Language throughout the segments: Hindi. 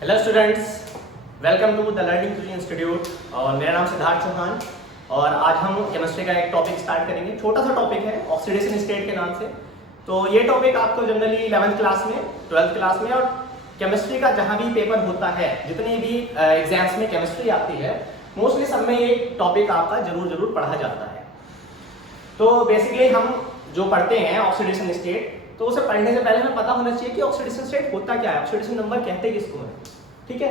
Hello students, welcome to the learning tree institute. और मेरा नाम सिद्धार्थ चौहान और आज हम केमिस्ट्री का एक टॉपिक स्टार्ट करेंगे। छोटा सा टॉपिक है, ऑक्सीडेशन स्टेट के नाम से। तो ये टॉपिक आपको जनरली 11th क्लास में, 12th क्लास में और केमिस्ट्री का जहाँ भी पेपर होता है, जितने भी एग्जाम्स में केमिस्ट्री आती है, मोस्टली सब में ये टॉपिक आपका जरूर पढ़ा जाता है। तो बेसिकली हम जो पढ़ते हैं ऑक्सीडेशन स्टेट, तो उसे पढ़ने से पहले हमें पता होना चाहिए कि ऑक्सीडेशन स्टेट होता क्या है, ऑक्सीडेशन नंबर कहते किसको है। ठीक है,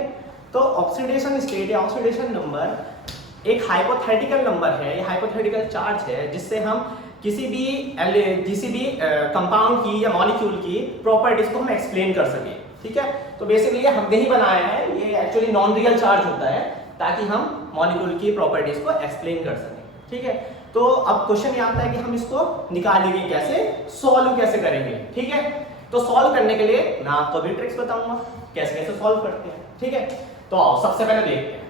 तो ऑक्सीडेशन स्टेट या ऑक्सीडेशन नंबर एक हाइपोथेटिकल नंबर है, ये हाइपोथेटिकल चार्ज है जिससे हम किसी भी कंपाउंड की या मॉलिक्यूल की प्रॉपर्टीज को हम एक्सप्लेन कर सकें। ठीक है, तो बेसिकली ये हमने ही बनाया है, ये एक्चुअली नॉन रियल चार्ज होता है ताकि हम मॉलिक्यूल की प्रॉपर्टीज को एक्सप्लेन कर सकें। ठीक है, तो अब क्वेश्चन ये आता है कि हम इसको निकालेंगे कैसे, सॉल्व कैसे करेंगे। ठीक है, तो सॉल्व करने के लिए मैं आपको भी ट्रिक्स बताऊंगा कैसे कैसे सॉल्व करते हैं। ठीक है, तो सबसे पहले देखते हैं।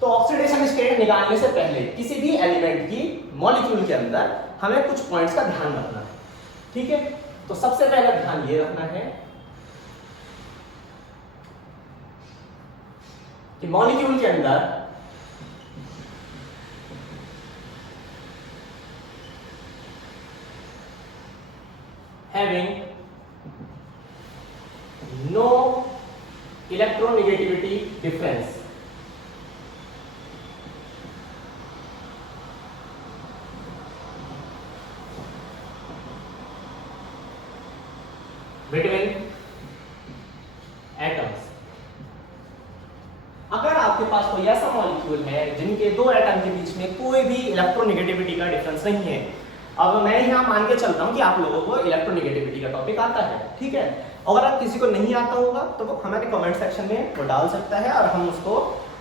तो ऑक्सीडेशन स्टेट निकालने से पहले किसी भी एलिमेंट की मॉलिक्यूल के अंदर हमें कुछ पॉइंट्स का ध्यान रखना है। ठीक है, तो सबसे पहले ध्यान ये रखना है कि मॉलिक्यूल के अंदर having no electronegativity difference between atoms। अगर आपके पास कोई ऐसा मॉलिक्यूल है जिनके दो एटम के बीच में कोई भी इलेक्ट्रोनेगेटिविटी का डिफरेंस नहीं है, अब मैं यहाँ मान के चलता हूँ कि आप लोगों को इलेक्ट्रोनेगेटिविटी का टॉपिक आता है। ठीक है, अगर आप किसी को नहीं आता होगा तो वो हमारे कमेंट सेक्शन में वो डाल सकता है और हम उसको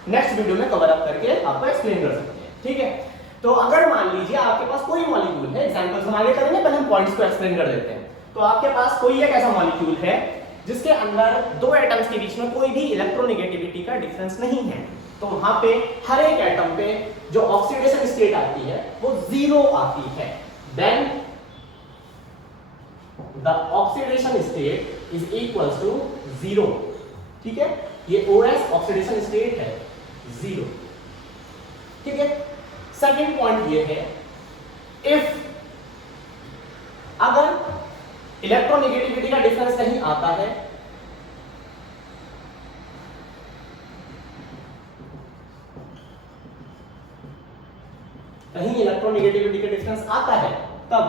नेक्स्ट वीडियो में कवर अप करके आपको एक्सप्लेन कर सकते हैं। ठीक है, तो अगर मान लीजिए आपके पास कोई मॉलिक्यूल है, एग्जांपल्स हम आगे करेंगे, पहले हम पॉइंट्स को एक्सप्लेन कर देते हैं। तो आपके पास कोई एक ऐसा मॉलिक्यूल है जिसके अंदर दो एटम्स के बीच में कोई भी इलेक्ट्रोनेगेटिविटी का डिफरेंस नहीं है, तो वहां पे हर एक एटम पे जो ऑक्सीडेशन स्टेट आती है वो 0 आती है। Then the oxidation state is equals to 0। ठीक है, ये OS ऑक्सीडेशन स्टेट है 0। ठीक है, सेकेंड पॉइंट ये है, इफ अगर इलेक्ट्रोनेगेटिविटी का डिफरेंस कहीं आता है इलेक्ट्रोनेगेटिविटी का डिफरेंस आता है, तब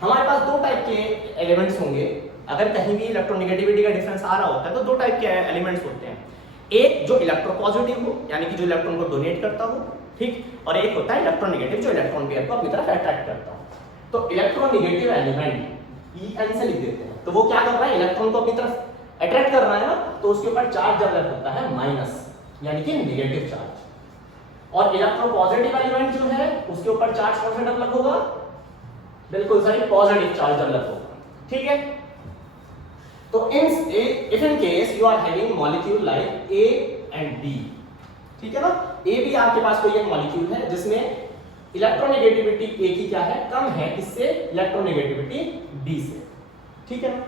हमारे पास दो टाइप के एलिमेंट्स होंगे। अगर कहीं भी इलेक्ट्रोनेगेटिविटी का डिफरेंस आ रहा होता है तो दो टाइप के एलिमेंट्स होते हैं, एक जो इलेक्ट्रोपॉजिटिव हो यानी कि जो इलेक्ट्रॉन को डोनेट करता हो, ठीक, और एक होता है इलेक्ट्रोनेगेटिव जो इलेक्ट्रॉन पेयर को अपनी तरफ अट्रैक्ट करता हो। तो इलेक्ट्रोनेगेटिव एलिमेंट En से लिख देते हैं, तो वो क्या कर रहा है, इलेक्ट्रॉन को अपनी तरफ अट्रैक्ट कर रहा है ना, तो उसके ऊपर चार्ज डेवलप होता है माइनस, यानी कि नेगेटिव चार्ज। और इलेक्ट्रोपॉजिटिव एलिमेंट जो है उसके ऊपर चार्ज कौन सा डेवलप होगा, बिल्कुल सही, पॉजिटिव चार्ज डेवलप होगा। ठीक है, तो if in case you are having molecule like A and B, ठीक है ना, A भी आपके पास कोई एक मॉलिक्यूल है जिसमें इलेक्ट्रोनेगेटिविटी A की क्या है, कम है, किससे, इलेक्ट्रोनेगेटिविटी B से। ठीक है ना,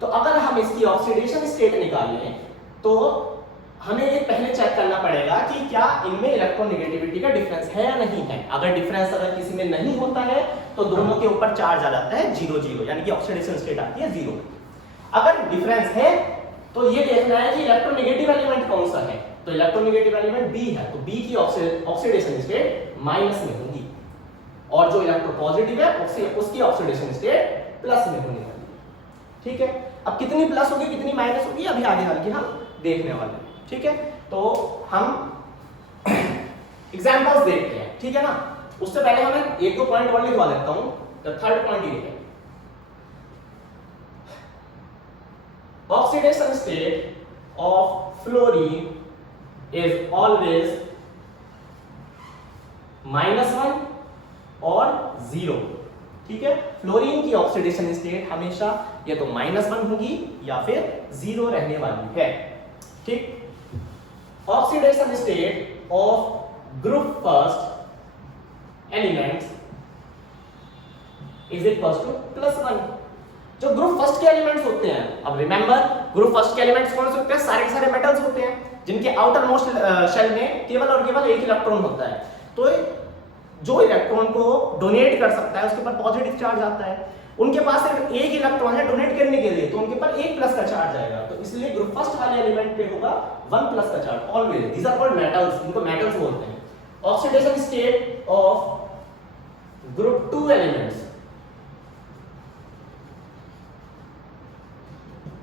तो अगर हम इसकी ऑक्सीडेशन स्टेट निकालें तो हमें ये पहले चेक करना पड़ेगा कि क्या इनमें इलेक्ट्रोनेगेटिविटी का डिफरेंस है या नहीं है। अगर डिफरेंस अगर किसी में नहीं होता है तो दोनों के ऊपर चार्ज आ जाता है 0 यानी कि ऑक्सीडेशन स्टेट आती है 0। अगर डिफरेंस है तो ये देखना है कि इलेक्ट्रोनेगेटिव एलिमेंट कौन सा है, तो इलेक्ट्रोनेगेटिव एलिमेंट B है, तो B की ऑक्सीडेशन स्टेट माइनस में होगी और जो इलेक्ट्रोपॉजिटिव है उसकी ऑक्सीडेशन स्टेट प्लस में होने वाली है। ठीक है, अब कितनी प्लस होगी कितनी माइनस होगी अभी आगे चल के हम देखने वाले हैं। ठीक है, तो हम एग्जांपल्स देखते हैं। ठीक है ना, उससे पहले हमें एक दो पॉइंट और लिखवा देता हूं। तो थर्ड पॉइंट ये है, oxidation state of fluorine is always -1 और 0। ठीक है, फ्लोरीन की ऑक्सीडेशन स्टेट हमेशा या तो -1 होगी या फिर 0 रहने वाली है। ठीक, oxidation state of group first elements is equal to +1। जो ग्रुप फर्स्ट के एलिमेंट्स होते हैं, अब रिमेंबर ग्रुप फर्स्ट के एलिमेंट्स कौन से होते हैं, सारे के सारे मेटल्स होते हैं जिनके आउटर मोस्ट शेल में केवल और केवल एक इलेक्ट्रॉन होता है। तो जो इलेक्ट्रॉन को डोनेट कर सकता है उसके ऊपर पॉजिटिव चार्ज आता है, उनके पास सिर्फ एक इलेक्ट्रॉन है डोनेट करने के लिए, तो उनके ऊपर 1 प्लस का चार्ज आएगा। तो इसलिए ग्रुप फर्स्ट वाले एलिमेंट पे होगा 1 प्लस का charge always. These are called metals, इनको मेटल्स बोलते हैं। Oxidation state of group 2 elements,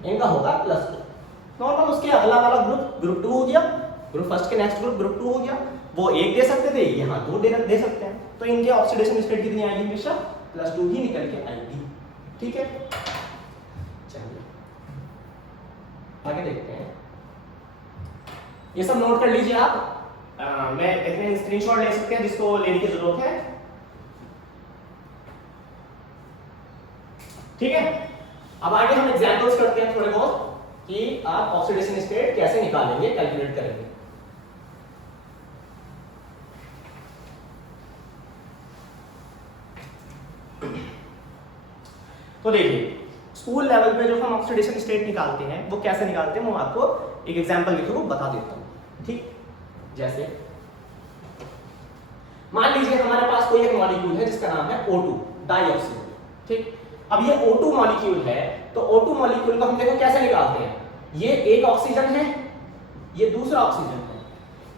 इनका होगा +2। नॉर्मल उसके अगला वाला ग्रुप 2 हो गया, ग्रुप फर्स्ट के नेक्स्ट ग्रुप 2 हो गया, वो 1 दे सकते थे, यहाँ 2 दे सकते हैं, तो इनके ऑक्सीडेशन स्टेट कितनी आएगी, हमेशा +2 ही निकल के आएगी। ठीक है, चलिए आगे देखते हैं। ये सब नोट कर लीजिए आप। मैं देखने स्क्रीनशॉट ले सकते हैं जिसको लेने की जरूरत है। ठीक है, अब आगे हम एग्जांपल्स करते हैं थोड़े बहुत कि आप ऑक्सीडेशन स्टेट कैसे निकालेंगे, कैलकुलेट करेंगे। तो देखिए स्कूल लेवल पे जो हम ऑक्सीडेशन स्टेट निकालते हैं वो कैसे निकालते हैं, वो आपको एक एग्जांपल के थ्रू बता देता हूं। ठीक, जैसे मान लीजिए हमारे पास कोई एक मॉलिक्यूल है जिसका नाम है O2 डाइऑक्सीजन। ठीक, अब ये O2 मॉलिक्यूल है, तो O2 मॉलिक्यूल को हम देखो कैसे निकालते हैं। ये एक ऑक्सीजन है, ये दूसरा ऑक्सीजन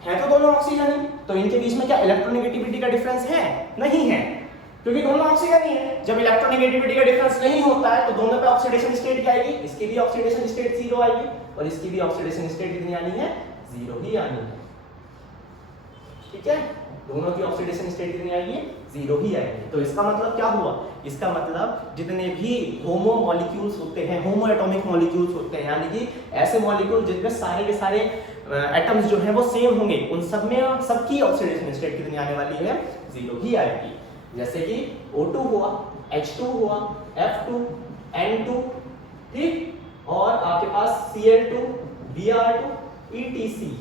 है तो दोनों ऑक्सीजन ही, तो इनके बीच में क्या इलेक्ट्रोनेगेटिविटी का डिफरेंस है, नहीं है, क्योंकि दोनों ऑक्सीजन ही है। जब इलेक्ट्रोनेगेटिविटी का डिफरेंस नहीं होता है तो दोनों पे ऑक्सीडेशन स्टेट क्या आएगी, इसकी भी ऑक्सीडेशन स्टेट 0 आएगी और इसकी भी ऑक्सीडेशन स्टेट कितनी आनी है, 0 ही आनी है। ठीक है, दोनों की ऑक्सीडेशन स्टेट कितनी आएगी, 0 ही आएगी। तो इसका मतलब क्या हुआ, इसका मतलब जितने भी होमो मॉलिक्यूल्स होते हैं, होमो एटॉमिक मॉलिक्यूल्स होते हैं, यानी कि ऐसे मॉलिक्यूल जिनमें सारे के सारे एटम्स जो हैं वो सेम होंगे, उन सब में सबकी ऑक्सीडेशन स्टेट कितनी आने वाली है, 0 ही आएगी। जैसे कि O2 हुआ, H2 हुआ, F2, N2, ठीक, और आपके पास Cl2, Br2, etc।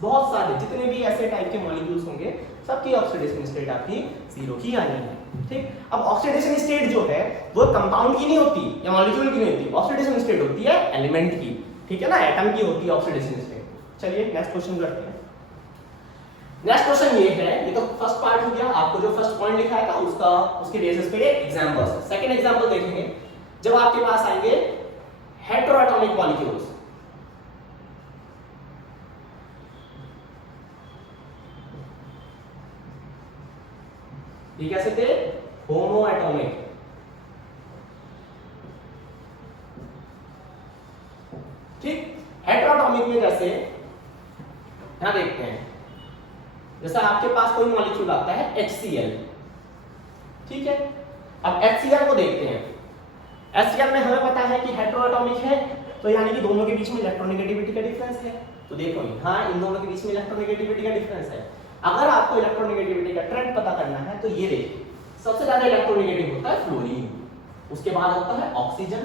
बहुत सारे जितने भी ऐसे टाइप के मॉलिक्यूल्स होंगे सबकी ऑक्सीडेशन स्टेट आपकी 0 ही आनी है। ठीक, अब ऑक्सीडेशन स्टेट जो है वो कंपाउंड की नहीं होती या मॉलिक्यूल की नहीं होती, ऑक्सीडेशन स्टेट होती है एलिमेंट की। ठीक है ना, एटम की होती है ऑक्सीडेशन स्टेट। चलिए नेक्स्ट क्वेश्चन करते हैं। नेक्स्ट क्वेश्चन ये है, ये तो फर्स्ट पार्ट हो गया, आपको जो फर्स्ट पॉइंट लिखा था उसके बेसिस पे एग्जांपल्स है। सेकंड एग्जांपल देखेंगे, जब आपके पास आएंगे हेटेरोएटॉमिक मॉलिक्यूल्स। ये कैसे थे, होमो एटॉमिक। ठीक, हेटेरोएटॉमिक में जैसे यहां देखते हैं, जैसा आपके पास कोई मॉलिक्यूल आता है HCl। ठीक है, अब HCl को देखते हैं। HCl में हमें पता है कि हेटेरोएटॉमिक है, तो यानी कि दोनों के बीच में इलेक्ट्रोनेगेटिविटी का डिफरेंस है। तो देखो हाँ, इन दोनों के बीच में इलेक्ट्रोनेगेटिविटी का डिफरेंस है। अगर आपको इलेक्ट्रोनेगेटिविटी का ट्रेंड पता करना है तो ये देखिए, सबसे ज्यादा इलेक्ट्रोनेगेटिव होता है फ्लोरीन, उसके बाद होता है ऑक्सीजन,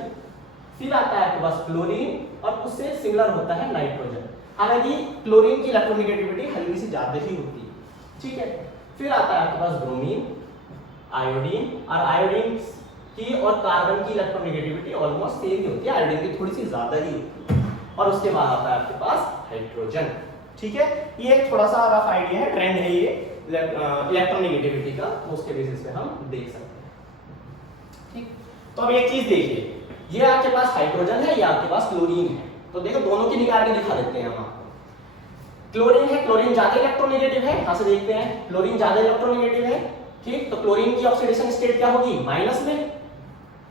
फिर आता है आपके पास क्लोरीन और उससे सिमिलर होता है नाइट्रोजन। हालांकि क्लोरीन की इलेक्ट्रोनेगेटिविटी हल्की सी ज्यादा ही होती है। ठीक है, फिर आता है आपके पास ब्रोमीन, आयोडीन, और आयोडीन की और कार्बन की इलेक्ट्रोनेगेटिविटी ऑलमोस्ट सेम ही होती है, आयोडीन की थोड़ी सी ज्यादा ही होती है। और उसके बाद आता है आपके पास हाइड्रोजन। ठीक है, ये एक थोड़ा सा रफ आइडिया है, ट्रेंड है ये इलेक्ट्रोनेगेटिविटी का, तो उसके बेसिस पे हम देख सकते हैं। ठीक, तो अब एक चीज देखिए, ये आपके पास हाइड्रोजन है, ये आपके पास क्लोरीन है, तो देखो दोनों की निकाल के दिखा देते हैं हम आपको। क्लोरीन है, क्लोरीन ज्यादा इलेक्ट्रोनेगेटिव है, यहां से देखते हैं क्लोरीन ज्यादा इलेक्ट्रोनेगेटिव है। ठीक, तो क्लोरीन की ऑक्सीडेशन स्टेट क्या होगी, माइनस में,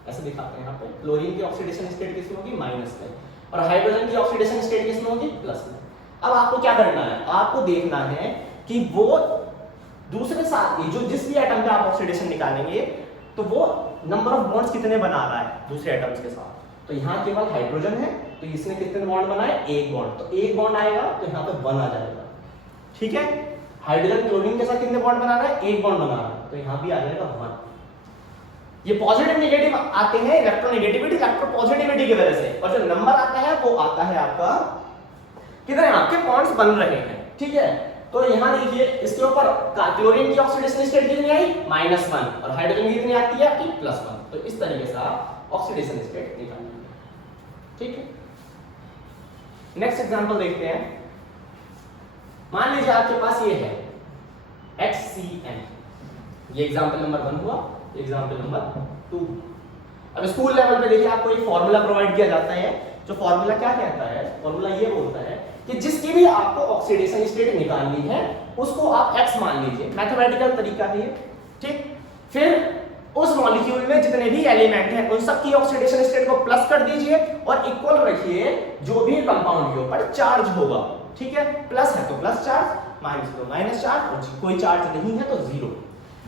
ऐसे दिखाते हैं यहाँ पे, क्लोरीन की ऑक्सीडेशन स्टेट किसमें होगी, माइनस में, और हाइड्रोजन की ऑक्सीडेशन स्टेट किसमें होगी, प्लस में। अब आपको क्या करना है, आपको देखना है कि वो दूसरे साथ जो जिस भी एटम पे आप ऑक्सीडेशन निकालेंगे तो वो नंबर ऑफ बॉन्ड्स कितने बना रहा है दूसरे एटम्स के साथ। तो यहाँ केवल हाइड्रोजन है, तो इसने कितने बॉन्ड बनाए, एक बॉन्ड, तो एक बॉन्ड आएगा तो यहाँ पे 1 आ जाएगा। ठीक है, हाइड्रोजन क्लोरीन के साथ कितने बॉन्ड बना रहा है, एक बॉन्ड बना रहा है, तो यहाँ भी आ जाएगा 1। ये पॉजिटिव नेगेटिव आते हैं इलेक्ट्रोनेगेटिविटी इलेक्ट्रोपॉजिटिविटी की वजह से, और जो नंबर आता है वो आता है आपका कितने आपके बॉन्ड्स बन रहे हैं। ठीक है, तो यहाँ देखिए इसके ऊपर क्लोरीन की ऑक्सीडेशन स्टेट कितनी आई, -1, और हाइड्रोजन की कितनी आती है आपकी, +1। तो इस तरीके से आप ऑक्सीडेशन स्टेट निकालेंगे। ठीक है, नेक्स्ट एग्जांपल देखते हैं। मान लीजिए आपके पास ये है HCN, ये एग्जांपल नंबर 1 हुआ, एग्जांपल नंबर 2। अब स्कूल लेवल पे देखिए आपको एक फॉर्मूला प्रोवाइड किया जाता है, जो फॉर्मूला क्या कहता है, फॉर्मूला ये बोलता है कि जिसकी भी आपको ऑक्सीडेशन स्टेट निकालनी है उसको आप X मान लीजिए, मैथमेटिकल तरीका है ये। ठीक, फिर उस मॉलिक्यूल में जितने भी एलिमेंट हैं उन सबकी ऑक्सीडेशन स्टेट को प्लस कर दीजिए और इक्वल रखिए जो भी कंपाउंड के ऊपर चार्ज होगा। ठीक है, प्लस है तो प्लस चार्ज, माइनस तो माइनस चार्ज, और कोई चार्ज नहीं है तो जीरो।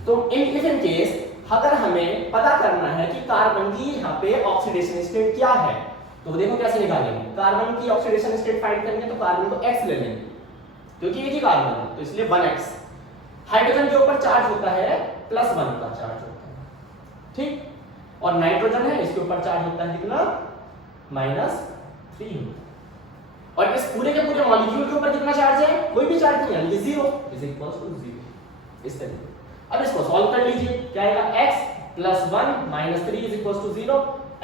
तो इन केस अगर हमें पता करना है कि कार्बन की यहाँ पे ऑक्सीडेशन स्टेट क्या है, तो देखो कैसे निकालेंगे। कार्बन की ऑक्सीडेशन स्टेट फाइंड करनी है तो कार्बन को X ले लेंगे, क्योंकि एक ही कार्बन है तो इसलिए 1x। हाइड्रोजन के ऊपर चार्ज होता है +1 का चार्ज होता है। ठीक, और नाइट्रोजन है इसके ऊपर चार्ज होता है कितना, -3। और इस पूरे के पूरे मॉलिक्यूल के ऊपर कितना चार्ज है, कोई भी चार्ज नहीं है, 0 इज इक्वल्स टू 0। इस तरीके अब इसको सॉल्व कर लीजिए, क्या आएगा, x + 1 - 3 is equals to 0,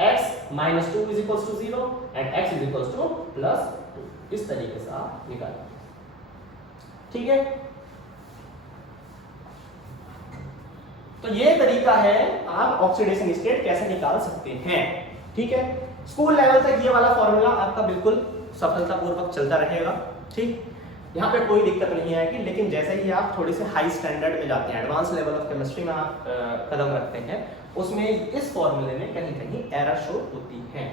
x - 2 is equals to 0 and x is equals to +2। इस तरीके से आप निकालेंगे। ठीक है, तो ये तरीका है आप ऑक्सीडेशन स्टेट कैसे निकाल सकते हैं। ठीक है, स्कूल लेवल तक ये वाला फॉर्मूला आपका बिल्कुल सफलतापूर्वक चलता रहेगा। ठीक, यहाँ पे कोई दिक्कत नहीं आएगी, लेकिन जैसे ही आप थोड़े से हाई स्टैंडर्ड में जाते हैं, एडवांस लेवल ऑफ केमिस्ट्री में आप कदम रखते हैं, उसमें इस फॉर्मूले में कहीं कहीं एरर शो होती है।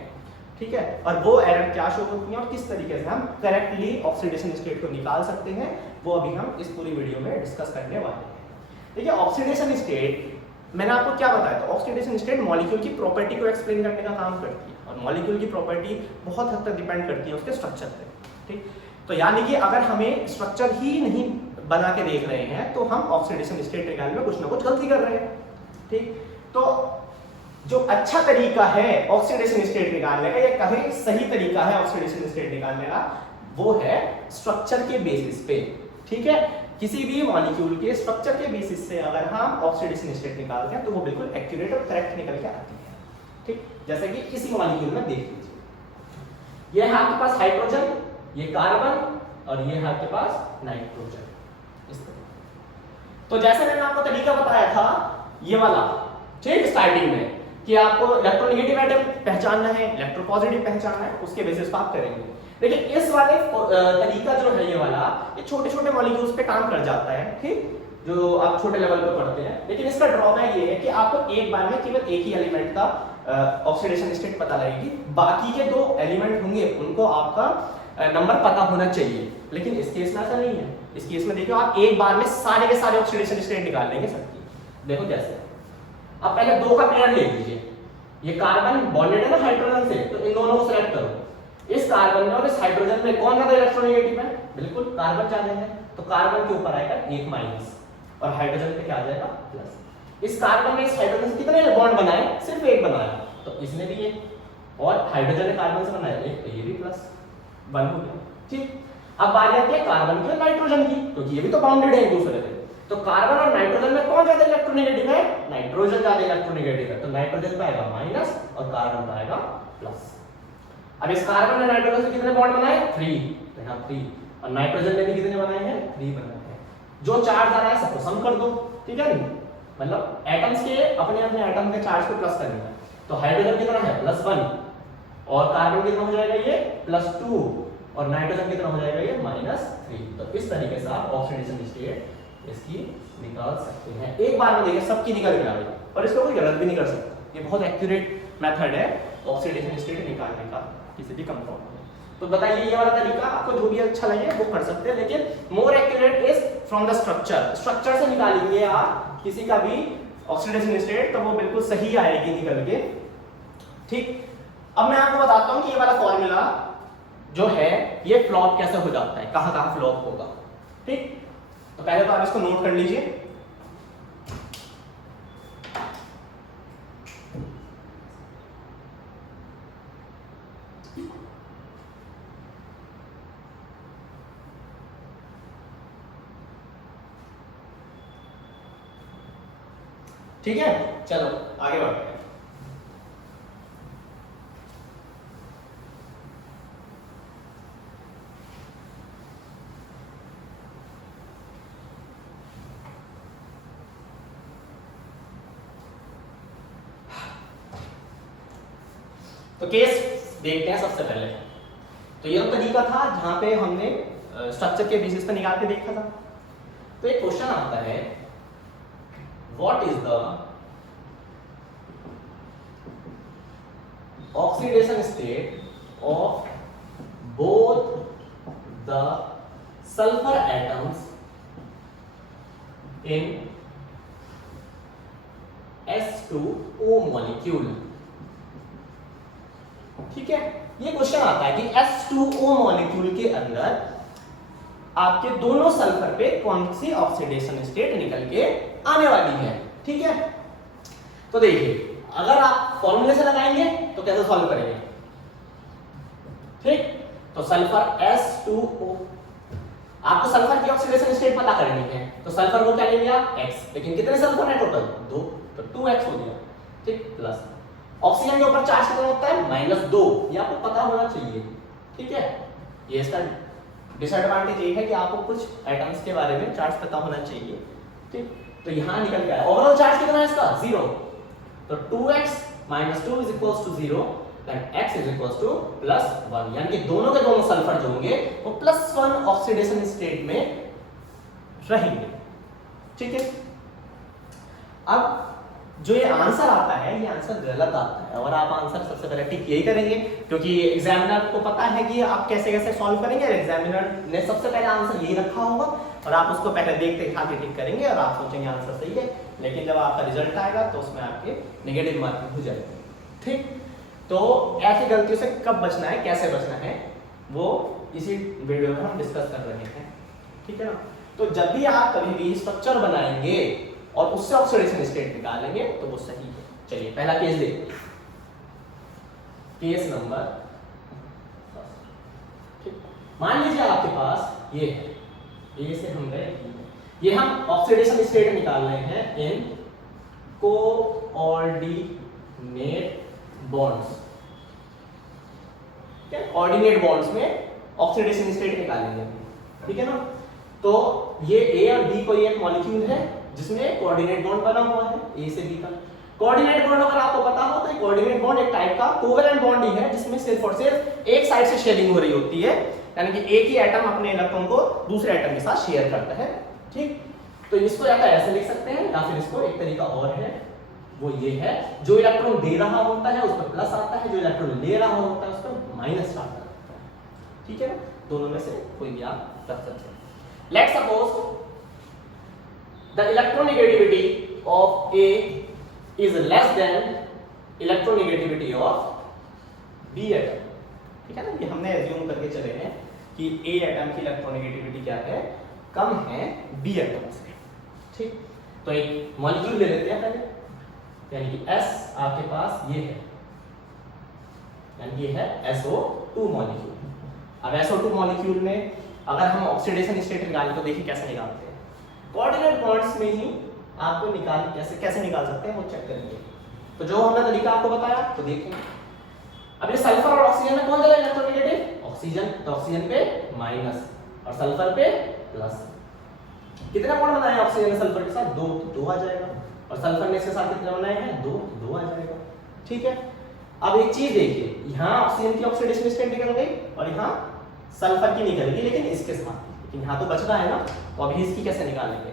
ठीक है, और वो एरर क्या शो होती है और किस तरीके से हम करेक्टली ऑक्सीडेशन स्टेट को निकाल सकते हैं, वो अभी हम इस पूरी वीडियो में डिस्कस करने वाले हैं। देखिए, ऑक्सीडेशन स्टेट मैंने आपको क्या बताया था, ऑक्सीडेशन स्टेट मॉलिक्यूल की प्रॉपर्टी को एक्सप्लेन करने का काम करती है, और मॉलिक्यूल की प्रॉपर्टी बहुत हद तक डिपेंड करती है उसके स्ट्रक्चर पे। ठीक, तो यानी कि अगर हमें स्ट्रक्चर ही नहीं बना के देख रहे हैं तो हम ऑक्सीडेशन स्टेट निकालने में कुछ ना कुछ गलती कर रहे हैं। ठीक, तो जो अच्छा तरीका है ऑक्सीडेशन स्टेट निकालने का, या कहीं सही तरीका है ऑक्सीडेशन स्टेट निकालने का, वो है स्ट्रक्चर के बेसिस पे। ठीक है, किसी भी मॉलिक्यूल के स्ट्रक्चर के बेसिस से अगर हम ऑक्सीडेशन स्टेट निकालते हैं तो वो बिल्कुल एक्यूरेट और करेक्ट निकल के आती है। ठीक, जैसे कि इसी मॉलिक्यूल में देख लीजिए, ये है आपके पास हाइड्रोजन, ये कार्बन, और ये है आपके पास नाइट्रोजन। इस तरह। तो जैसे मैंने आपको तरीका बताया था ये वाला, ठीक, स्टार्टिंग में, कि आपको इलेक्ट्रोनेगेटिव एटम पहचानना है, इलेक्ट्रोपॉजिटिव पहचानना है, उसके बेसिस पर आप करेंगे। लेकिन इस वाले तरीका जो है ये वाला, ये छोटे छोटे मॉलिक्यूल्स पे काम कर जाता है। ठीक, जो आप छोटे लेवल पे पढ़ते हैं, लेकिन इसका ड्रॉबैक ये है कि आपको एक बार में केवल एक ही एलिमेंट का ऑक्सीडेशन स्टेट पता लगेगी, बाकी के दो एलिमेंट होंगे उनको आपका नंबर पता होना चाहिए। लेकिन इस केस में ऐसा नहीं है। इस केस में देखिए आप एक बार में सारे के सारे ऑक्सीडेशन स्टेट निकाल लेंगे सबकी। देखो कैसे, आप पहले दो का पेयर ले लीजिए, ये कार्बन बॉन्डेड है ना हाइड्रोजन से, तो इन दोनों को सेलेक्ट करो। इस कार्बन में और इस हाइड्रोजन में कौन ज्यादा इलेक्ट्रोनेगेटिव है, बिल्कुल कार्बन ज्यादा है, तो कार्बन के ऊपर आएगा एक माइनस और हाइड्रोजन पे क्या आ जाएगा प्लस। इस कार्बन ने इस हाइड्रोजन से कितने बॉन्ड बनाए, सिर्फ एक बनाया, तो इसने भी एक, और हाइड्रोजन ने कार्बन से बनाया एक, तो ये भी प्लस 1 हो गया। ठीक, अब बारी आती है कार्बन की और नाइट्रोजन की, क्योंकि ये भी तो बाउंडेड है एक दूसरे से। तो कार्बन और नाइट्रोजन में कौन ज्यादा इलेक्ट्रोनेगेटिव है, नाइट्रोजन ज्यादा इलेक्ट्रोनेगेटिव है, तो नाइट्रोजन पे आएगा माइनस और कार्बन पे आएगा प्लस। अब इस कार्बन ने नाइट्रोजन से कितने बॉन्ड बनाए, 3, तो यहां 3, और नाइट्रोजन ने भी कितने बनाए हैं, 3 बनाए हैं। जो चार्ज आ रहा है सबको सम कर दो, ठीक है, मतलब एटम्स के अपने अपने एटम के चार्ज को प्लस करना है। तो हाइड्रोजन कितना है +1, और कार्बन कितना हो जाएगा ये +2, और नाइट्रोजन कितना हो जाएगा ये -3। तो इस तरीके से आप ऑक्सीडेशन स्टेट इसकी निकाल सकते हैं। एक बार में देखिए सबकी निकल के आ गई, और इसको कोई गलत भी नहीं कर सकता। ये बहुत एक्यूरेट मेथड है ऑक्सीडेशन स्टेट निकालने का किसी भी कंपाउंड में। तो बताइए ये वाला तरीका आपको जो भी अच्छा लगे वो कर सकते हैं, लेकिन more accurate is from the structure. Structure से निकालेंगे आप किसी का भी ऑक्सीडेशन स्टेट तो वो बिल्कुल सही आएगी निकल के। ठीक, अब मैं आपको बताता हूं कि ये वाला फॉर्मूला जो है ये फ्लॉप कैसे हो जाता है, कहां कहां फ्लॉप होगा। ठीक, तो पहले तो आप इसको नोट कर लीजिए। ठीक है, चलो आगे बढ़ते हैं। तो केस देखते हैं सबसे पहले। तो ये तो तरीका था जहां पे हमने स्ट्रक्चर के बेसिस पे निकाल के देखा था। तो एक क्वेश्चन आता है, what is the oxidation state of both the sulphur atoms in H2O molecule. ठीक है, ये क्वेश्चन आता है कि H2O मॉलिक्यूल के अंदर आपके दोनों सल्फर पे कौन सी ऑक्सीडेशन स्टेट निकल के आने वाली है। ठीक है, तो देखिए अगर आप फॉर्मूले से लगाएंगे तो कैसे सॉल्व करेंगे। ठीक, तो सल्फर H2O, आपको सल्फर की ऑक्सीडेशन स्टेट पता करनी है, तो सल्फर को क्या ले लिया X, लेकिन कितने सल्फर है टोटल 2, तो 2X हो गया। ठीक, प्लस ऑक्सीजन के ऊपर चार्ज कितना होता है -2, ये आपको पता होना चाहिए। ठीक है, ये इसका डिसएडवांटेज ये है कि आपको कुछ एटम्स के बारे में चार्ज पता होना चाहिए। ठीक, तो यहां निकल गया ओवरऑल चार्ज कितना है इसका 0, तो 2x - 2 = 0 देन x = +1, यानी कि दोनों के दोनों सल्फर जो होंगे वो +1 ऑक्सीडेशन स्टेट में रहेंगे। ठीक है, अब जो ये आंसर आता है ये आंसर गलत आता है, और आप आंसर सबसे पहले टिक यही करेंगे क्योंकि एग्जामिनर को पता है कि आप कैसे कैसे सॉल्व करेंगे। एग्जामिनर ने सबसे पहले आंसर यही रखा होगा और आप उसको पहले देखते खाते टिक करेंगे और आप सोचेंगे आंसर सही है, लेकिन जब आपका रिजल्ट आएगा तो उसमें आपके नेगेटिव मार्किंग हो जाएगी। ठीक, तो ऐसी गलतियों से कब बचना है, कैसे बचना है, वो इसी वीडियो में हम डिस्कस कर रहे हैं। ठीक है ना, तो जब भी आप कभी भी स्ट्रक्चर बनाएंगे और उससे ऑक्सीडेशन स्टेट निकालेंगे तो वो सही है। चलिए पहला केस देखते हैं, केस नंबर। ठीक, मान लीजिए आपके पास ये है, ये से हम गए, ये हम ऑक्सीडेशन स्टेट निकाल रहे हैं इन कोऑर्डिनेट बॉन्ड्स। क्या ऑर्डिनेट बॉन्ड्स में ऑक्सीडेशन स्टेट निकालेंगे। ठीक है ना, तो ये A और B कोई एक मॉलिक्यूल है जिसमें कोऑर्डिनेट बॉन्ड बना हुआ है A से B का। कोऑर्डिनेट बॉन्ड अगर आपको पता हो तो कोऑर्डिनेट बॉन्ड एक टाइप का कोवेलेंट बॉन्ड ही है जिसमें सिर्फ और सिर्फ एक साइड से शेयरिंग हो रही होती है, यानी कि एक ही एटम अपने इलेक्ट्रॉन को दूसरे एटम के साथ शेयर करता है। ठीक, तो इसको या तो ऐसे लिख सकते हैं या फिर इसको एक तरीका और है, वो ये है जो इलेक्ट्रॉन दे रहा होता है उस पर प्लस आता है, जो इलेक्ट्रॉन ले रहा होता है उस पर माइनस आता है। ठीक है ना, दोनों में से कोई भी आप रख सकते हैं। Let's suppose the electronegativity of A is less than electronegativity of B atom। ठीक है ना, ये हमने एज्यूम करके चले हैं कि A एटम की इलेक्ट्रोनेगेटिविटी क्या है, कम है B एटम से। ठीक, तो एक मॉलिक्यूल ले लेते हैं पहले, यानी कि S आपके पास ये है, यानी ये है SO2 मॉलिक्यूल। अब SO2 मॉलिक्यूल में अगर हम ऑक्सीडेशन स्टेट निकालें तो देखिए कैसे निकालते हैं। कोऑर्डिनेट बॉन्ड्स में ही आपको कैसे निकाल सकते हैं वो चेक करेंगे। तो जो हमने तरीका आपको बताया तो देखेंगे। अब ये सल्फर और ऑक्सीजन में कौन ज्यादा इलेक्ट्रोनेगेटिव, ऑक्सीजन, तो ऑक्सीजन पे माइनस और सल्फर पे प्लस। कितने बॉन्ड बनाए ऑक्सीजन ने सल्फर के साथ, 2, तो 2 आ जाएगा, और सल्फर ने इसके साथ कितने बनाए हैं, 2, तो 2 आ जाएगा। ठीक है, अब एक चीज देखिए, यहाँ ऑक्सीजन की ऑक्सीडेशन स्टेट निकल गई और यहाँ सल्फर की निकल गई, लेकिन इसके साथ, लेकिन यहाँ तो बच रहा है ना, तो अभी इसकी कैसे निकालेंगे।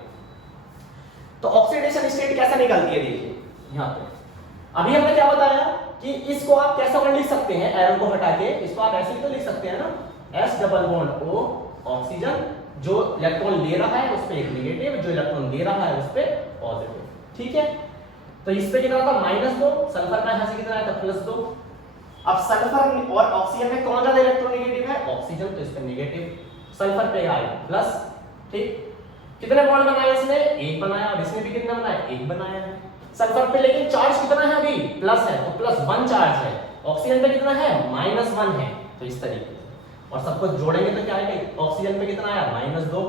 तो ऑक्सीडेशन स्टेट कैसा निकलती है देखिए यहाँ पे। अभी हमने क्या बताया कि इसको आप कैसा वर्ड लिख सकते हैं, एरो को हटा के इसको आप ऐसे ही तो लिख सकते हैं ना, S double bond O oxygen, जो इलेक्ट्रॉन ले रहा है उस पे एक नेगेटिव, जो इलेक्ट्रॉन दे रहा है उस पे पॉजिटिव। ठीक है, तो इस पे कितना था -2, सल्फर का यहाँ से कितना आया था +2। अब सल्फर और ऑक्सीजन में कौन ज्यादा इलेक्ट्रोनेगेटिव है, ऑक्सीजन, तो इस पे नेगेटिव, सल्फर पे आया प्लस। ठीक, कितने बॉन्ड बनाए इसने, एक बनाया, और इसने भी कितना बनाया, एक बनाया है। सल्फर पे लेकिन चार्ज कितना है अभी, प्लस है, तो +1 चार्ज है। ऑक्सीजन पे कितना है, -1 है। तो इस तरीके से और सबको जोड़ेंगे तो क्या आएगा, ऑक्सीजन पे कितना आया, -2,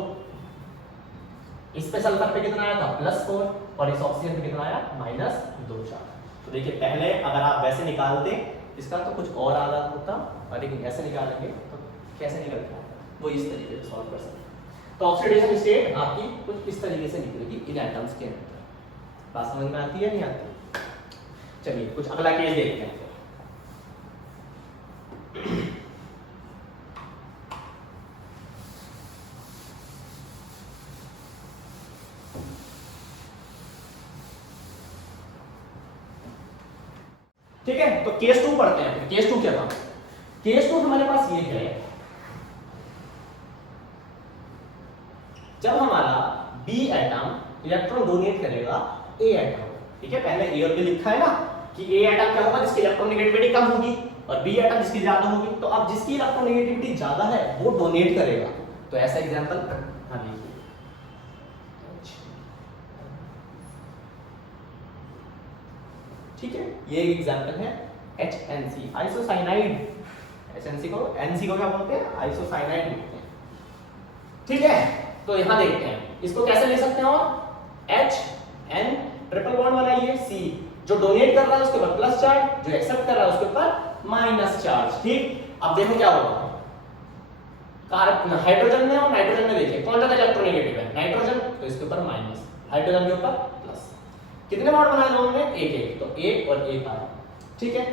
इस पे सल्फर पे कितना आया था, +4, और इस ऑक्सीजन पे कितना आया, -2 चार्ज। तो देखिए पहले अगर आप वैसे निकालते इसका तो कुछ और आधा होता, और लेकिन ऐसे निकालेंगे तो कैसे निकलता है, वो इस तरीके से सॉल्व कर सकते हैं। तो ऑक्सीडेशन स्टेट आपकी कुछ इस तरीके से निकलेगी इन एटम्स के अंदर। बात समझ में आती है नहीं आती। चलिए कुछ अगला केस देखते हैं। ठीक है, तो केस 2 पढ़ते हैं। केस 2 क्या था? केस 2 हमारे पास ये है, जब हमारा बी एटम इलेक्ट्रॉन डोनेट करेगा ए एटम। ठीक है, पहले ए और बी लिखा है ना कि ए एटम क्या होगा जिसकी इलेक्ट्रोनेगेटिविटी कम होगी और बी एटम जिसकी ज्यादा होगी। तो अब जिसकी इलेक्ट्रोनेगेटिविटी ज्यादा है वो डोनेट करेगा। तो ऐसा एग्जांपल हाँ देखिए, ठीक है, ये एक एग्जांपल है HNC आइसोसाइनाइड। HNC को NC को क्या बोलते हैं? आइसोसाइनाइड बोलते हैं। ठीक है, तो यहां देखते हैं इसको कैसे ले सकते हैं। और HN ट्रिपल बॉन्ड बनाइए, C जो डोनेट कर रहा है उसके ऊपर प्लस चार्ज, जो एक्सेप्ट कर रहा है उसके ऊपर माइनस चार्ज। ठीक, अब देखो क्या होगा। कार्बन हाइड्रोजन में और नाइट्रोजन में देखिए कौन ज्यादा इलेक्ट्रोनेगेटिव है? नाइट्रोजन, तो इसके ऊपर माइनस, हाइड्रोजन के ऊपर प्लस। कितने बॉन्ड बनाए दोनों ने? एक एक, तो एक और एक आया। ठीक है,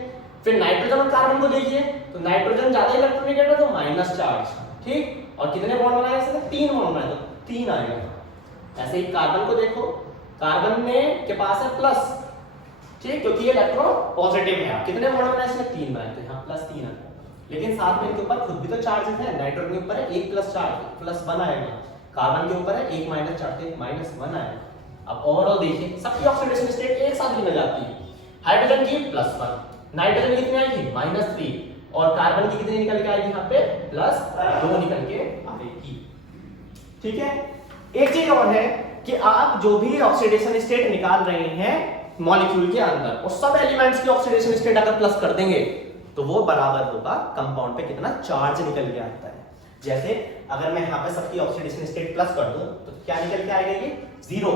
फिर नाइट्रोजन और कार्बन को देखिए, तो नाइट्रोजन ज्यादा इलेक्ट्रोनेगेटिव है तो माइनस चार्ज। ठीक, और कितने बॉन्ड बनाए इसने? 3 बॉन्ड बनाए, तो 3 आएगा। ऐसे ही कार्बन को देखो, कार्बन में के पास है प्लस, ठीक, क्योंकि ये इलेक्ट्रॉन पॉजिटिव है। कितने बॉन्ड बनाए इसने? 3 बनाए, तो यहाँ प्लस 3 आएगा। लेकिन साथ में इनके ऊपर खुद भी तो चार्जेस है। नाइट्रोजन के ऊपर है 1 प्लस चार्ज, प्लस 1 आएगा। कार्बन के ऊपर है 1 माइनस चार्ज, तो माइनस 1 आएगा। अब ओवरऑल देखिए सबकी ऑक्सीडेशन स्टेट एक साथ ही मिल जाती है। हाइड्रोजन की +1, नाइट्रोजन की कितनी आएगी? -3, और कार्बन की कितनी निकल के आएगी? यहाँ पे +2 निकल के आएगी। ठीक है, एक चीज और है कि आप जो भी ऑक्सीडेशन स्टेट निकाल रहे हैं मॉलिक्यूल के अंदर, और सब एलिमेंट्स की ऑक्सीडेशन स्टेट अगर प्लस कर देंगे तो वो बराबर होगा कंपाउंड पे कितना चार्ज निकल के आता है। जैसे अगर मैं यहाँ पे सबकी ऑक्सीडेशन स्टेट प्लस कर दूं तो क्या निकल के आएगा? ये 0,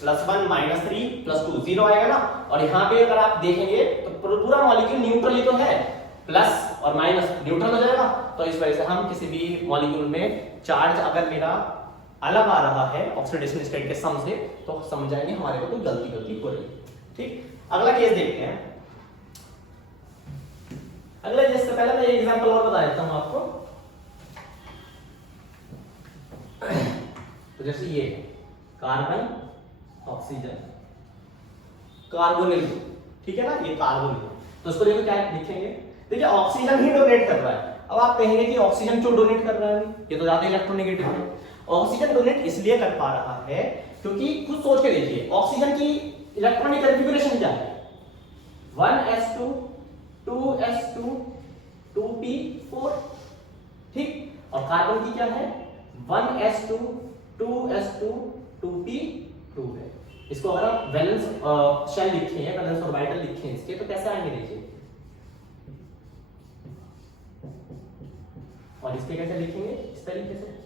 +1 -3 +2 0 आएगा ना। और यहाँ पे अगर आप देखेंगे तो पूरा मॉलिक्यूल न्यूट्रल ही तो है, प्लस और माइनस न्यूट्रल हो जाएगा। तो इस वजह से हम किसी भी मॉलिक्यूल में चार्ज अगर मेरा अलग आ रहा है ऑक्सीडेशन स्टेट के सम से, तो समझ जाएंगे हमारे को कोई गलती हो रही है। ठीक, अगला केस देखते हैं। अगले केस से पहले मैं एक एग्जांपल और बता देता हूं आपको। तो जैसे ये कार्बन ऑक्सीजन कार्बोनिल, ठीक है ना, ये कार्बोनिल। तो इसको देखो क्या लिखेंगे। देखिए ऑक्सीजन ही डोनेट कर रहा है। अब आप कहेंगे कि ऑक्सीजन क्यों डोनेट कर रहा है? ये तो ज्यादा इलेक्ट्रोनेगेटिव है। ऑक्सीजन डोनेट इसलिए कर पा रहा है क्योंकि खुद सोच के देखिए ऑक्सीजन की इलेक्ट्रॉनिक कॉन्फ़िगरेशन क्या है? 1s2 2s2 2p4, ठीक, और कार्बन की क्या है? 1s2 2s2 2p2 है। इसको अगर आप वैलेंस शेल लिखे हैं, वैलेंस ऑर्बिटल लिखे हैं इसके, तो कैसे आएंगे देखिए, और इसके कैसे लिखेंगे? इस तरीके से।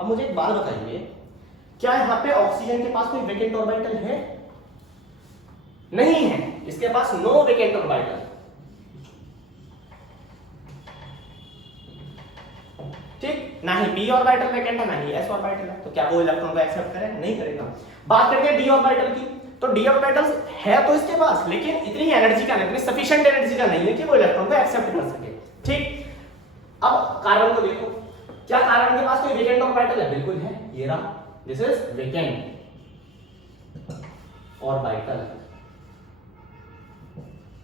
अब मुझे एक बात बताइए, क्या यहाँ पे ऑक्सीजन के पास कोई वेकेंट ऑर्बिटल है? नहीं है, इसके पास नो वेकेंट ऑर्बिटल। ठीक, ना ही p ऑर्बिटल वेकेंट है, ना ही s ऑर्बिटल है। तो क्या वो इलेक्ट्रॉन को एक्सेप्ट करे? नहीं करेगा। बात करते हैं d ऑर्बिटल की, तो d ऑर्बिटल है तो इसके पास, लेकिन इतनी एनर्जी का नहीं, इतनी सफिशिएंट एनर्जी का नहीं है कि वो इलेक्ट्रॉन को एक्सेप्ट कर सके। ठीक, अब कार्बन को देखो, क्या कार्बन के पास कोई वेकेंट ऑर्बिटल है? बिल्कुल है, ये रहा, दिस इज वेकेंट ऑर्बिटल।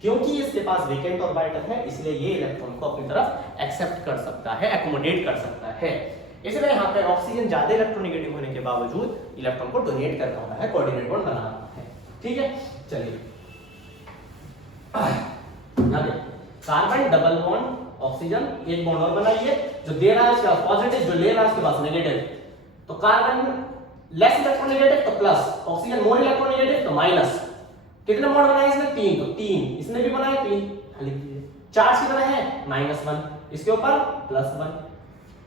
क्योंकि इसके पास वेकेंट ऑर्बिटल है इसलिए ये इलेक्ट्रॉन को अपनी तरफ एक्सेप्ट कर सकता है, एकोमोडेट कर सकता है। इसलिए यहाँ पे ऑक्सीजन ज्यादा इलेक्ट्रोनेगेटिव होने के बावजूद इलेक्ट्रॉन को डोनेट कर रहा है, कोऑर्डिनेट बॉन्ड बना रहा है। ठीक है, चलिए कार्बन डबल बॉन्ड ऑक्सीजन, एक बॉन्ड और बनाइए, जो दे रहा है उसके पास पॉजिटिव, जो ले रहा है उसके पास नेगेटिव। तो कार्बन लेस इलेक्ट्रोनेगेटिव तो प्लस, ऑक्सीजन मोर इलेक्ट्रोनेगेटिव तो माइनस। कितने बॉन्ड बनाए इसने? 3, तो 3 इसने भी बनाए 3, लिख दीजिए। चार्ज कितना है? -1, इसके ऊपर +1।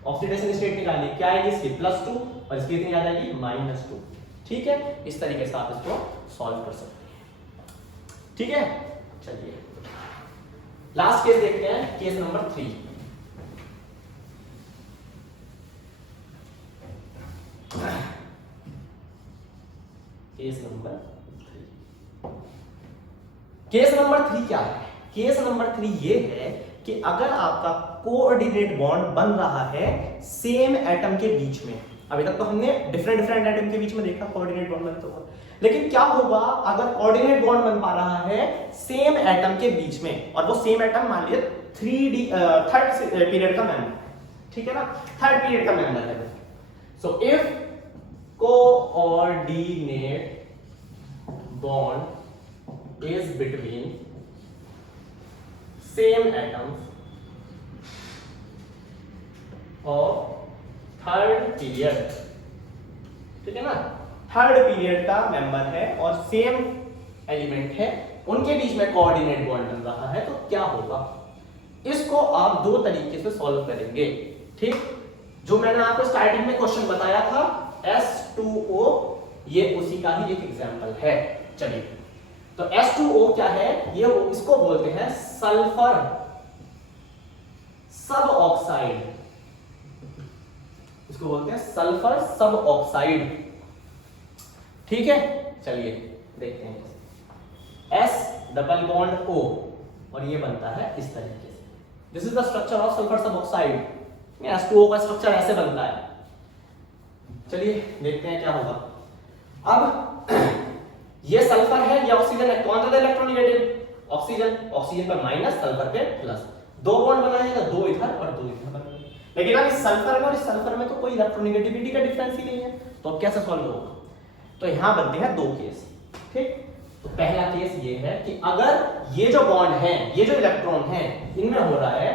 ऑक्सीडेशन स्टेट निकालिए, क्या आएगी इसकी? +2, और इसकी कितनी आ जाएगी? -2। ठीक है, इस तरीके से आप इसको सॉल्व कर सकते हैं। ठीक है, चलिए लास्ट केस देखते हैं, केस नंबर 3। केस नंबर 3 क्या है? केस नंबर 3 ये है कि अगर आपका कोऑर्डिनेट बॉन्ड बन रहा है सेम एटम के बीच में, अभी तक तो हमने डिफरेंट डिफरेंट एटम के बीच में देखा कोऑर्डिनेट बॉन्ड बनता हुआ, लेकिन क्या होगा अगर कोऑर्डिनेट बॉन्ड बन पा रहा है सेम एटम के बीच में, और वो सेम एटम मान लीजिए थर्ड पीरियड का मेंबर, ठीक है ना, थर्ड पीरियड का मेंबर है। So if coordinate bond is between same atoms of third period, ठीक है ना, थर्ड पीरियड का मेंबर है और सेम एलिमेंट है, उनके बीच में कोऑर्डिनेट बॉन्ड बन रहा है, तो क्या होगा? इसको आप दो तरीके से सॉल्व करेंगे, ठीक। जो मैंने आपको स्टार्टिंग में क्वेश्चन बताया था H2O, ये उसी का ही एक एग्जांपल है। चलिए, तो H2O क्या है? ये इसको बोलते हैं सल्फर सब ऑक्साइड, इसको बोलते हैं सल्फर सब ऑक्साइड, ठीक है। चलिए देखते हैं, S डबल बॉन्ड O और ये बनता है इस तरीके से। This is the structure of sulphur सब ऑक्साइड। H2O का स्ट्रक्चर ऐसे बनता है। चलिए देखते हैं क्या होगा। अब ये सल्फर है, ये ऑक्सीजन है, कौन सा इलेक्ट्रोनेगेटिव? ऑक्सीजन। ऑक्सीजन पर माइनस, सल्फर पे प्लस, दो बॉन्ड बनाएगा, दो इधर और दो इधर बनेगा। लेकिन अब इस सल्फर में और इस सल्फर में तो कोई इलेक्ट्रोनेगेटिविटी का डिफरेंस ही नहीं है, तो अब कैसे सॉल्व होगा? तो यहां बनते हैं दो केस, ठीक। तो पहला केस ये है कि अगर ये जो बॉन्ड है, ये जो इलेक्ट्रॉन है, इनमें हो रहा है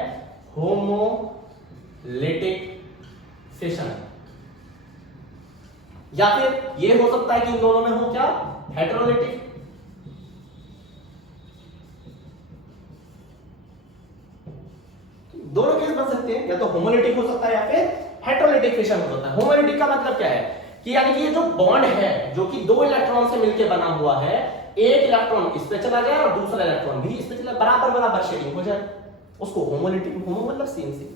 होमोलिटिक फिशन, या फिर ये हो सकता है कि इन दोनों में हो क्या? हेटेरोलिटिक। दोनों केस बन सकते हैं, या तो होमोलिटिक हो सकता है या फिर हेटेरोलिटिक फिशन हो सकता है। होमोलिटिक का मतलब क्या है कि यानी कि ये जो बॉन्ड है जो कि दो इलेक्ट्रॉन से मिलकर बना हुआ है, एक इलेक्ट्रॉन इस पे चला जाए और दूसरा इलेक्ट्रॉन भी इस पे चला, बराबर बराबर शेडिंग हो जाए, उसको होमोलिटिक, होमो मतलब सेम से।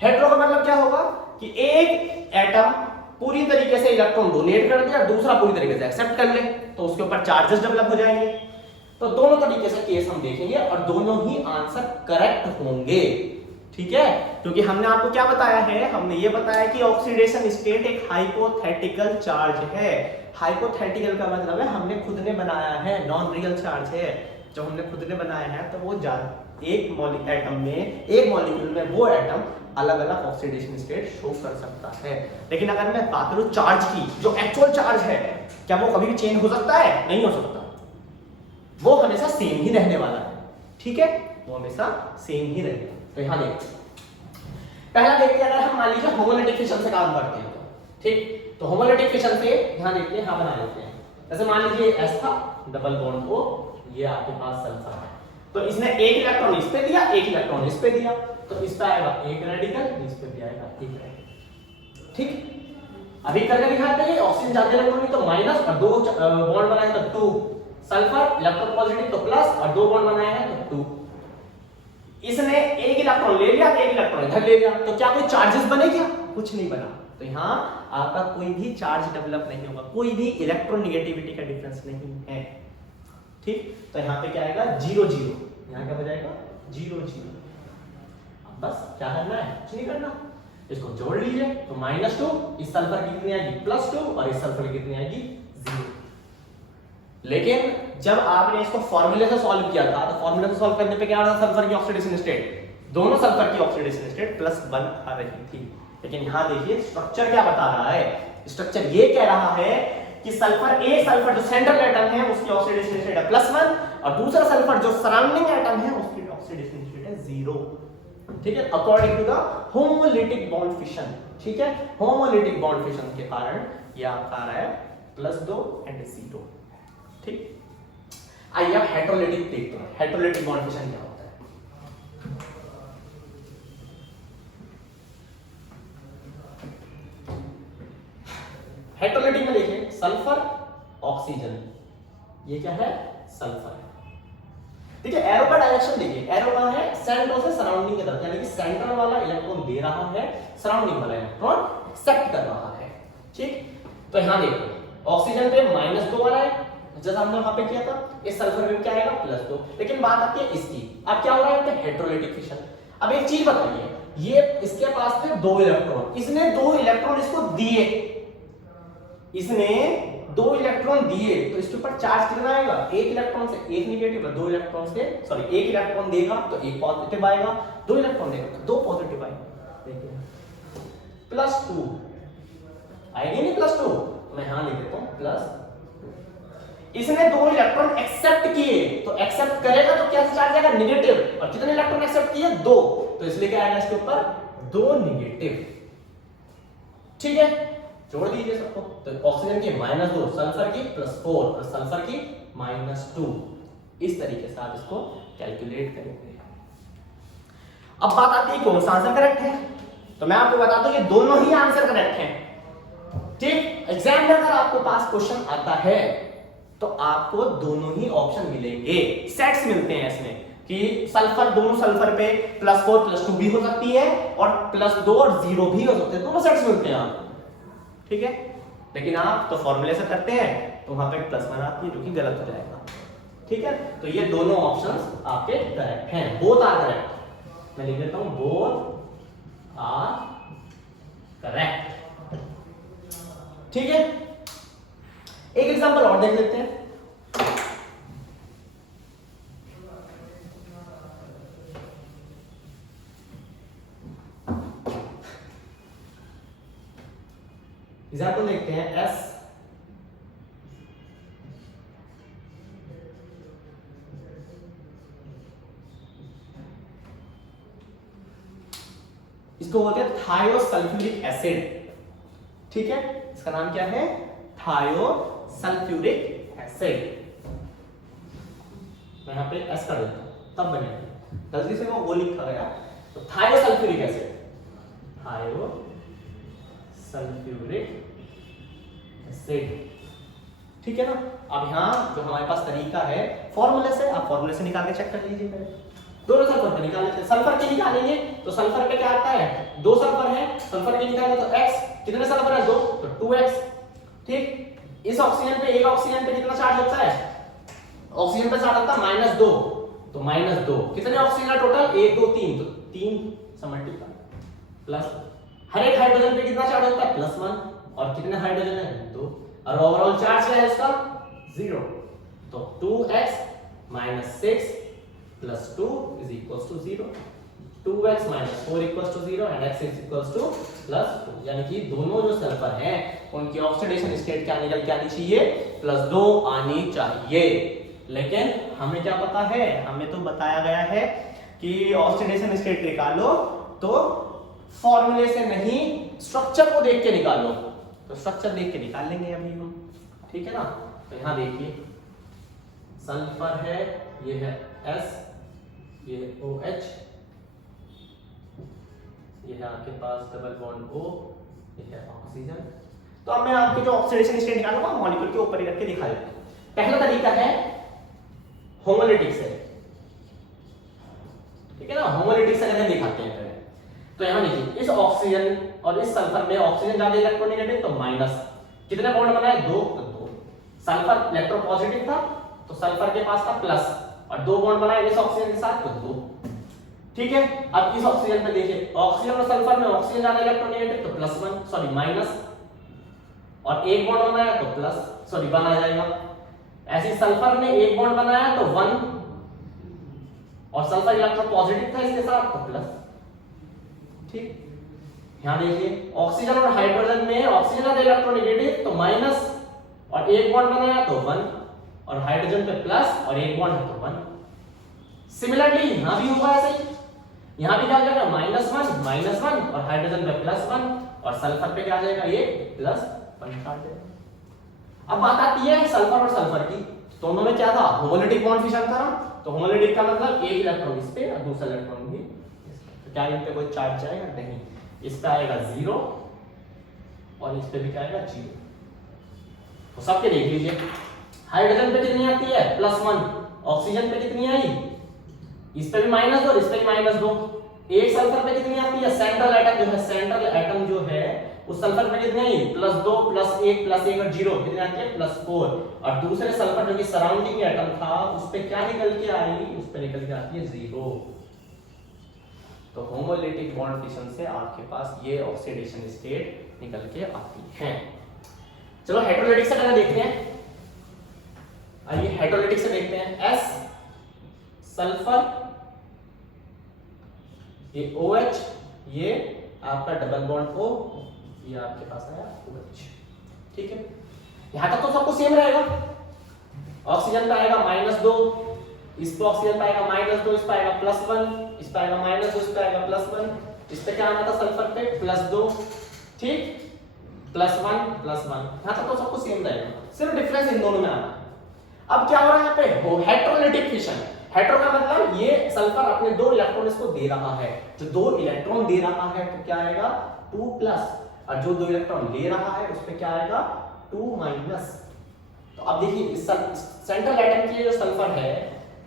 हेटेरो का मतलब क्या होगा कि एक एटम पूरी तरीके से इलेक्ट्रॉन डोनेट कर दे और दूसरा पूरी तरीके से एक्सेप्ट कर ले, तो उसके ऊपर चार्जेस डेवलप हो जाएंगे। तो दोनों तरीके से केस हम देखेंगे और दोनों ही आंसर करेक्ट होंगे, ठीक है। क्योंकि हमने आपको क्या बताया है? हमने ये बताया कि ऑक्सीडेशन स्टेट एक हाइपोथेटिकल चार्ज है। हाइपोथेटिकल का मतलब है हमने खुद ने बनाया है, नॉन रियल चार्ज है। जब हमने खुद ने बनाया है तो वो एक एटम में, एक मॉलिक्यूल में वो एटम अलग अलग ऑक्सीडेशन स्टेट शो कर सकता है। लेकिन अगर मैं बात करूं चार्ज की, जो एक्चुअल चार्ज है, क्या वो कभी भी चेंज हो सकता है? नहीं हो सकता, वो हमेशा सेम ही रहने वाला है, ठीक है, वो हमेशा सेम ही रहेगा। तो यहां देखते पहला देखते हैं, अगर हम मान लीजिए होमोलिटिक फिशन से काम करते हैं तो, ठीक। तो होमोलिटिक फिशन से यहां देखते हैं, यहां बना लेते हैं। जैसे मान लीजिए S था, डबल बॉन्ड O, ये आपके पास सल्फर है, तो इसने एक इलेक्ट्रॉन इस पे दिया, एक इलेक्ट्रॉन इस पे दिया, तो इस पे आएगा एक रेडिकल, इस पे भी आएगा एक रेडिकल, ठीक। अभी करके दिखाते हैं, ऑक्सीजन ज्यादा इलेक्ट्रॉन तो माइनस और दो बॉन्ड बनाए तो 2, सल्फर इलेक्ट्रॉन पॉजिटिव तो प्लस और दो बॉन्ड बनाए हैं तो 2। इसने एक इलेक्ट्रॉन ले लिया, एक इलेक्ट्रॉन इधर ले लिया, तो क्या कोई चार्जेस बने क्या? कुछ नहीं बना। तो यहाँ आपका कोई भी चार्ज डेवलप नहीं होगा, कोई भी इलेक्ट्रोनेगेटिविटी का डिफरेंस नहीं है, ठीक। तो यहाँ पे क्या आएगा? 0 0, यहाँ क्या हो जाएगा? 0 0। अब बस क्या करना है? कुछ नहीं करना, इसको जोड़ लीजिए, तो -2, इस सल्फर की कितनी आएगी? +2, और इस सल्फर की कितनी आएगी? 0। लेकिन जब आपने इसको फॉर्मूले से सॉल्व किया था, तो फॉर्मूले से सॉल्व करने पे क्या आ रहा था? सल्फर की ऑक्सीडेशन स्टेट, दोनों सल्फर की ऑक्सीडेशन स्टेट +1 आ रही थी। लेकिन यहां देखिए स्ट्रक्चर क्या बता रहा है? स्ट्रक्चर ये कह रहा है कि सल्फर, एक सल्फर जो सेंट्रल एटम है उसकी ऑक्सीडेशन स्टेट है +1, और दूसरा सल्फर जो सराउंडिंग एटम है उसकी ऑक्सीडेशन स्टेट है 0, ठीक है, according to the homolytic bond fission, ठीक है। होमोलिटिक बॉन्ड फिशन के कारण ये आपका आ रहा है +2 एंड 0, ठीक। आइए अब हेटेरोलिटिक देखते हैं, हेटेरोलिटिक बॉन्ड फिशन क्या होता है। हेटेरोलिटिक में देखिए सल्फर ऑक्सीजन, ये क्या है? सल्फर। देखिए एरो का डायरेक्शन देखिए, एरो कहां है? सेंटर से सराउंडिंग की तरफ, यानी कि सेंटर वाला इलेक्ट्रॉन दे रहा है, सराउंडिंग वाला इलेक्ट्रॉन एक्सेप्ट कर रहा है, ठीक। तो यहां देखिए ऑक्सीजन पे -2 आ रहा है, जैसा हमने वहां पे किया था। इस सल्फर में क्या आएगा? +2। लेकिन बात आती है इसकी, अब क्या हो रहा है? Heterolytic fission. अब एक चीज बताइए, ये इसके पास थे 2 इलेक्ट्रॉन, इसने 2 इलेक्ट्रॉन इसको दिए, इसने 2 इलेक्ट्रॉन दिए, तो इसके ऊपर चार्ज कितना आएगा? 1 इलेक्ट्रॉन से 1 नेगेटिव, 2 इलेक्ट्रॉन से सॉरी 1 इलेक्ट्रॉन देगा तो 1 पॉजिटिव आएगा, 2 इलेक्ट्रॉन देगा तो 2 पॉजिटिव आएगा। देखिए +2 आएगी नहीं +2, मैं यहां लिख देता हूं +2। इसने 2 इलेक्ट्रॉन एक्सेप्ट किए, तो एक्सेप्ट करेगा तो क्या चार्ज आएगा? नेगेटिव, और कितने इलेक्ट्रॉन एक्सेप्ट किए? 2, तो इसलिए क्या आएगा इसके ऊपर? 2 नेगेटिव। ठीक है, जोड़ दीजिए सबको, तो ऑक्सीजन की -2, सल्फर की +4 और सल्फर की -2। इस तरीके से आप इसको कैलकुलेट करेंगे। अब बात आती है कौन सा आंसर करेक्ट है, तो मैं आपको बता दूं ये दोनों ही आंसर करेक्ट हैं। ठीक, एग्जाम में अगर आपको पास क्वेश्चन आता है तो आपको दोनों ही ऑप्शन मिलेंगे, सेट्स मिलते हैं इसमें कि सल्फर, दोनों सल्फर पे +4 +2 भी हो सकती है और +2 और 0 भी हो सकते हैं, दोनों सेट्स मिलते हैं आपको। ठीक है, लेकिन आप तो फॉर्मूले से करते हैं तो वहां पे +1 आती है जो कि गलत हो जाएगा। ठीक है, तो ये दोनों ऑप्शंस आपके करेक्ट हैं, बोथ आर करेक्ट। मैं लिख देता हूं बोथ आर करेक्ट। ठीक है, एक एग्जांपल और देख लेते हैं। एग्जांपल देखते हैं S इसको बोलते हैं थायोसल्फ्यूरिक एसिड। ठीक है, इसका नाम क्या है? थायोसल्फ्यूरिक एसिड। मैं यहां पे S कर देता हूं तब बनेगा, गलती से वो लिखा गया, तो थायोसल्फ्यूरिक एसिड, थायोसल्फ्यूरिक एसिड। ठीक है ना। अब यहां जो हमारे पास तरीका है फॉर्मूले से, आप फॉर्मूले से निकाल के चेक कर लीजिए पहले। दोनों सल्फर पे निकाल लेते हैं, सल्फर के निकालेंगे तो सल्फर पे क्या आता है? 2 सल्फर है, सल्फर के निकालेंगे तो x, कितने सल्फर है? 2, तो 2x। ठीक, इस ऑक्सीजन पे, एक ऑक्सीजन पे कितना चार्ज होता है? ऑक्सीजन पे चार्ज होता है -2, तो -2, कितने ऑक्सीजन है टोटल? 1 2 3, तो 3 से मल्टीप्लाई प्लस, हर एक हाइड्रोजन पे कितना चार्ज होता है? +1, और कितने हाइड्रोजन है? 2, और ओवरऑल चार्ज क्या है इसका? 0, तो 2x - 6 + 2 = 0, 2x - 4 = 0 एंड x = +2, यानी कि दोनों जो सल्फर हैं उनकी ऑक्सीडेशन स्टेट क्या निकल के आनी चाहिए? +2 आनी चाहिए। लेकिन हमें क्या पता है? हमें तो बताया गया है कि ऑक्सीडेशन स्टेट निकालो तो फॉर्मूले से नहीं, स्ट्रक्चर को देख के निकालो, तो स्ट्रक्चर देख के निकाल लेंगे अभी हम। ठीक है ना, तो यहां देखिए सल्फर है, ये है S, ये OH, ये है आपके पास डबल बॉन्ड O, ये है ऑक्सीजन। तो अब मैं आपके जो ऑक्सीडेशन स्टेट निकालूंगा मॉलिक्यूल के ऊपर ही रख के दिखा देता हूं। पहला तरीका है होमोलिटिक से। ठीक है ना, होमोलिटिक से कैसे दिखाते हैं? तो यहां देखिए इस ऑक्सीजन और इस सल्फर में ऑक्सीजन ज्यादा इलेक्ट्रोनेगेटिव, तो माइनस, कितने बॉन्ड बनाए? 2, तो 2। सल्फर इलेक्ट्रोपॉजिटिव था तो सल्फर के पास था प्लस, और 2 बॉन्ड बनाए इस ऑक्सीजन के साथ, तो 2। ठीक है, अब इस ऑक्सीजन पे देखिए, ऑक्सीजन और सल्फर में ऑक्सीजन ज्यादा इलेक्ट्रोनेगेटिव तो +1 सॉरी माइनस, और 1 बॉन्ड बनाया तो प्लस सॉरी 1 आ जाएगा। ऐसे सल्फर ने 1 बॉन्ड बनाया तो 1, और सल्फर इलेक्ट्रोपॉजिटिव था इसके साथ तो प्लस। ठीक, यहां देखिए ऑक्सीजन और हाइड्रोजन में ऑक्सीजन ज्यादा इलेक्ट्रोनेगेटिव तो माइनस, और 1 बॉन्ड बनाया तो 1, और हाइड्रोजन पे प्लस और 1 बॉन्ड है तो 1। सिमिलरली यहां भी होगा ऐसे ही, यहां भी क्या आ जाएगा? -1 -1, और हाइड्रोजन पे +1, और सल्फर पे क्या आ जाएगा? ये +1 आ जाएगा। अब बात आती है सल्फर और सल्फर की, दोनों में क्या था? होमोलिटिक बॉन्ड फिशन था। तो होमोलिटिक का मतलब एक इलेक्ट्रॉन इस पे और दूसरा इलेक्ट्रॉन भी इस पे, तो क्या इन पे कोई चार्ज जाएगा? नहीं, इस पे आएगा 0 और इस पे भी क्या आएगा? 0। तो सबके देख लीजिए, हाइड्रोजन पे कितनी आती है? +1, ऑक्सीजन पे कितनी आई? इस पे भी -2 और इस पे भी -2। एक सल्फर पे कितनी आती है? सेंट्रल एटम जो है, सेंट्रल एटम जो है उस सल्फर पे कितनी आई? +2 +1 +1 और 0, कितनी आती है? +4। और दूसरे सल्फर जो कि सराउंडिंग एटम था उस पे क्या निकल के आई? उस पे निकल के आती है 0। तो होमोलिटिक बॉन्ड फिशन से आपके पास ये ऑक्सीडेशन स्टेट निकल के आती है। चलो हेटेरोलिटिक से पहले देखते हैं, आइए हेटेरोलिटिक से देखते हैं। S सल्फर, ये OH, ये आपका डबल बॉन्ड O, ये आपके पास आया OH। ठीक है, यहां तक तो सबको सेम रहेगा। ऑक्सीजन पे आएगा -2, इस पे ऑक्सीजन पे आएगा -2, इस पे आएगा +1, इस पे आएगा -2, इस पे आएगा +1, इस पे क्या आना था सल्फर पे +2, ठीक, +1 +1, यहां तक तो सबको सेम रहेगा, सिर्फ डिफरेंस इन दोनों में आना है। अब क्या हो रहा है यहाँ पे, हेटेरोलिटिक फिशन। हेटेरो का मतलब ये सल्फर अपने 2 इलेक्ट्रॉन इसको दे रहा है, जो 2 इलेक्ट्रॉन दे रहा है तो क्या आएगा 2+, और जो 2 इलेक्ट्रॉन ले रहा है उस पे क्या आएगा 2-। तो अब देखिए इस सेंट्रल एटम की जो सल्फर है,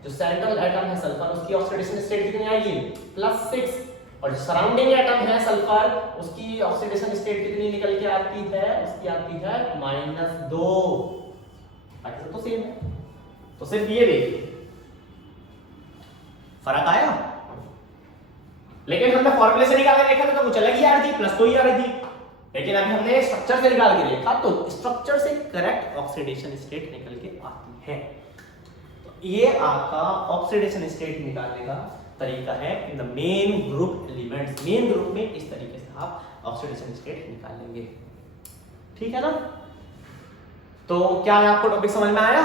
जो सेंट्रल एटम है सल्फर, उसकी ऑक्सीडेशन स्टेट कितनी आएगी +6, और जो सराउंडिंग एटम है सल्फर, उसकी ऑक्सीडेशन स्टेट कितनी निकल के आती है, उसकी आती है -2। बाकी सब तो सेम है, तो सिर्फ ये देखिए फर्क आया। लेकिन हमने फॉर्मूले से निकाल के देखा था तो कुछ अलग ही आ रही थी, प्लस तो ही आ रही थी, लेकिन अभी हमने स्ट्रक्चर से निकाल के देखा तो स्ट्रक्चर से करेक्ट ऑक्सीडेशन स्टेट निकल के आती है। तो ये आपका ऑक्सीडेशन स्टेट निकालने का तरीका है in the main group elements. Main group में इस तरीके से आप ऑक्सीडेशन स्टेट निकाल लेंगे, ठीक है ना। तो क्या आपको टॉपिक समझ में आया?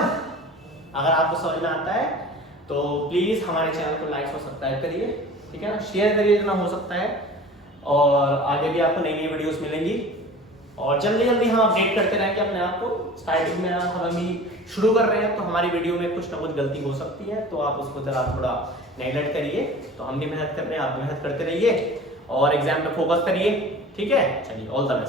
अगर आपको समझ में आता है तो प्लीज हमारे चैनल को लाइक और सब्सक्राइब करिए, ठीक है ना, शेयर करिए जितना हो सकता है, और आगे भी आपको नई नई वीडियोस मिलेंगी, और जल्दी जल्दी हम अपडेट करते रहेंगे अपने आप को। स्टार्टिंग में हम अभी शुरू कर रहे हैं तो हमारी वीडियो में कुछ ना कुछ गलती हो सकती है, तो आप उसको जरा थोड़ा नेगलेक्ट करिए। तो हम भी मेहनत कर रहे हैं, आप भी मेहनत करते रहिए और एग्जाम पे फोकस करिए, ठीक है। चलिए, ऑल द बेस्ट।